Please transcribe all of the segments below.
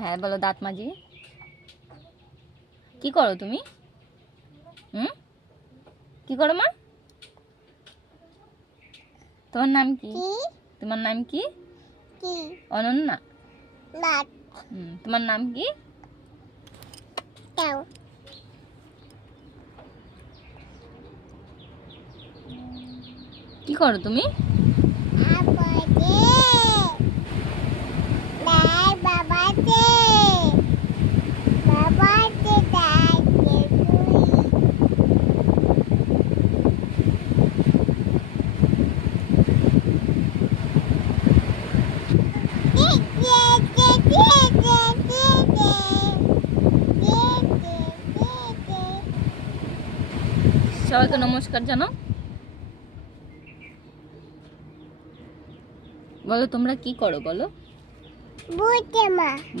হ্যাঁ বলো দাঁত মাজি। কি করো তুমি? কি করো মা? তোমার নাম কি? তোমার নাম কি? অনন্যা। তোমার নাম কি? কি করো তুমি? সবাইকে নমস্কার জানাও। বলো তোমরা কি করো বলো?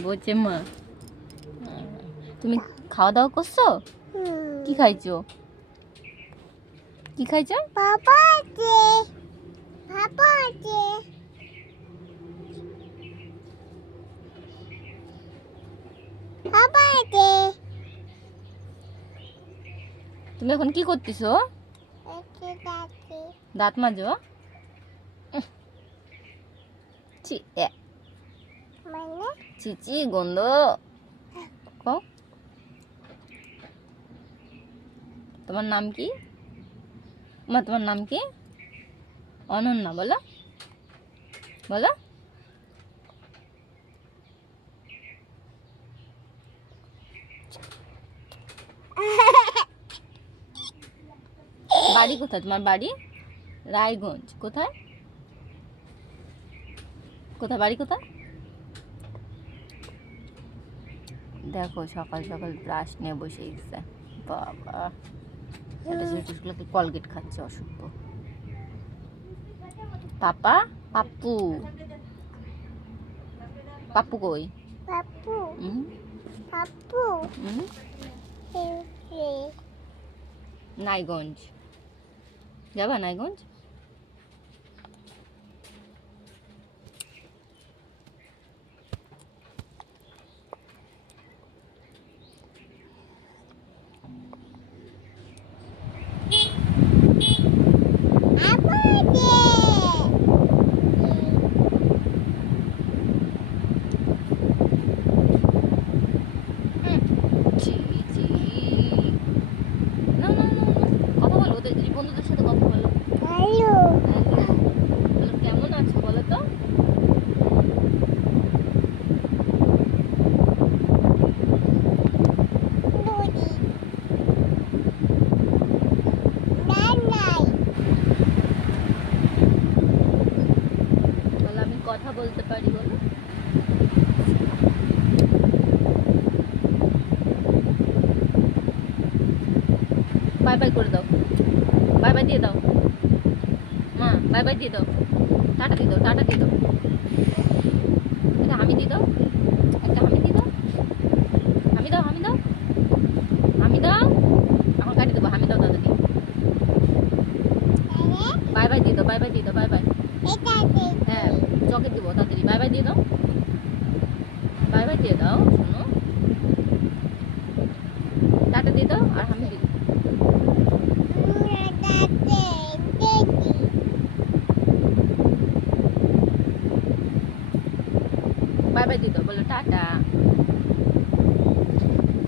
বোঝে মা। তুমি খাওয়া দাওয়া করছো? কি খাইছো? কি খাইছো? তুমি এখন কি করতেছো? দাঁত মাজো? চিচি গন্ধ। তোমার নাম কি মা? তোমার নাম কি? অনন্যা। বলো বলো। বাড়ি কোথায় তোমার? বাড়ি রায়গঞ্জ। কোথায় কোথায় বাড়ি কোথায়? দেখো সকাল সকাল ব্রাশ নিয়ে বসে গেছে। বাবা ছেলেগুলোকে কলগেট খাচ্ছে অসুস্থ। পাপা পাপ্পু। পাপ্পু কই? নাইগঞ্জ যাবা? নাইগঞ্জ বন্ধুদের সাথে কথা বলো। কেমন আছো বলো তো? বলো আমি কথা বলতে পারি বলো। বাই বাই করে দাও। বাই বাই দিয়ে দাও মা। বাই বাই দিয়ে দাও। টাটা দিয়ে দাও। টাটা দিয়ে দাও। একটা হামি দিয়ে দাও। একটা হামি দিয়ে দাও। হামি দাও। হামি দাও। হামি দাও। আমার কাটি দেবো। হামি দাও দাদাকে। বাই বাই দিয়ে দাও। বাই বাই দিয়ে দাও। Bye bye. হ্যাঁ চকেট দেবো তাড়াতাড়ি। বাই বাই দিয়ে দাও। বাই বাই দিয়ে দাও। শোনো টাটা দিয়ে দাও আর হামি দিয়ে দাও। বাই বাই দিয়ে দাও। বলো টাটা।